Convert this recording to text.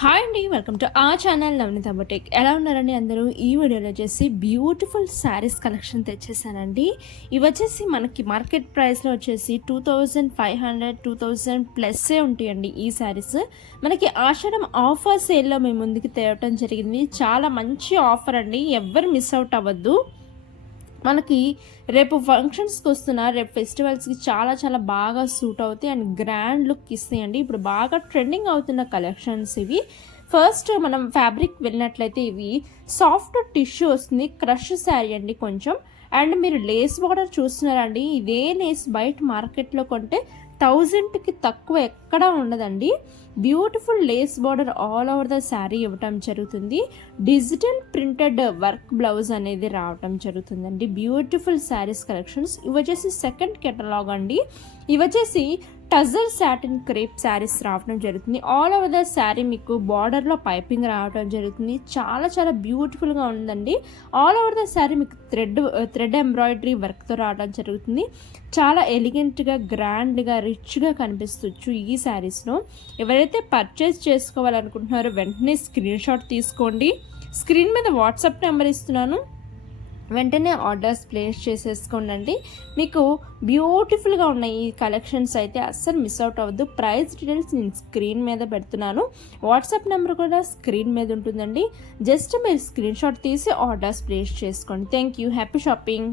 Hi అండి, welcome to ఆ channel నవనీత boutique. ఎలా ఉన్నారండి అందరూ? ఈ వీడియోలో వచ్చేసి బ్యూటిఫుల్ శారీస్ కలెక్షన్ తెచ్చేసానండి. ఇవి వచ్చేసి మనకి మార్కెట్ ప్రైస్లో వచ్చేసి 2500 2000 ప్లస్సే ఉంటాయండి ఈ శారీస్. మనకి ఆషాఢం ఆఫర్ సేల్లో మేము ముందుకు తేవటం జరిగింది. చాలా మంచి ఆఫర్ అండి, ఎవ్వరు మిస్ అవుట్ అవ్వద్దు. మనకి రేపు ఫంక్షన్స్కి వస్తున్న రేపు ఫెస్టివల్స్కి చాలా చాలా బాగా సూట్ అవుతాయి అండ్ గ్రాండ్ లుక్ ఇస్తాయండి. ఇప్పుడు బాగా ట్రెండింగ్ అవుతున్న కలెక్షన్స్ ఇవి. ఫస్ట్ మనం ఫ్యాబ్రిక్ వెళ్ళినట్లయితే ఇవి సాఫ్ట్ టిష్యూ వస్తుంది, క్రష్ శారీ అండి కొంచెం. అండ్ మీరు లేస్ బార్డర్ చూస్తున్నారండి, ఇదే లేస్ బయట మార్కెట్లో కొంటే 1000కి తక్కువ ఎక్కడా ఉండదండి. Beautiful lace border all over the sari ఇవ్వటం జరుగుతుంది. డిజిటల్ ప్రింటెడ్ వర్క్ బ్లౌజ్ అనేది రావటం జరుగుతుందండి. Beautiful saris collections. ఇవి వచ్చేసి సెకండ్ కెటలాగ్ అండి. ఇవి వచ్చేసి టజర్ సాటిన్ క్రేప్ శారీస్ రావడం జరుగుతుంది. ఆల్ ఓవర్ ద శారీ మీకు బార్డర్లో పైపింగ్ రావడం జరుగుతుంది. చాలా చాలా బ్యూటిఫుల్గా ఉందండి. ఆల్ ఓవర్ ద శారీ మీకు థ్రెడ్ ఎంబ్రాయిడరీ వర్క్తో రావడం జరుగుతుంది. చాలా ఎలిగెంట్గా, గ్రాండ్గా, రిచ్గా కనిపిస్తచ్చు ఈ శారీస్లో. ఎవరైతే పర్చేస్ చేసుకోవాలనుకుంటున్నారో వెంటనే స్క్రీన్ షాట్ తీసుకోండి. స్క్రీన్ మీద వాట్సాప్ నెంబర్ ఇస్తున్నాను, వెంటనే ఆర్డర్స్ ప్లేస్ చేసేసుకోండి. మీకు బ్యూటిఫుల్గా ఉన్నాయి ఈ కలెక్షన్స్ అయితే అస్సలు మిస్ అవుట్ అవ్వద్దు. ప్రైస్ డీటెయిల్స్ నేను స్క్రీన్ మీద పెడుతున్నాను, వాట్సాప్ నెంబర్ కూడా స్క్రీన్ మీద ఉంటుందండి. జస్ట్ మీరు స్క్రీన్ షాట్ తీసి ఆర్డర్స్ ప్లేస్ చేసుకోండి. Thank you, happy shopping.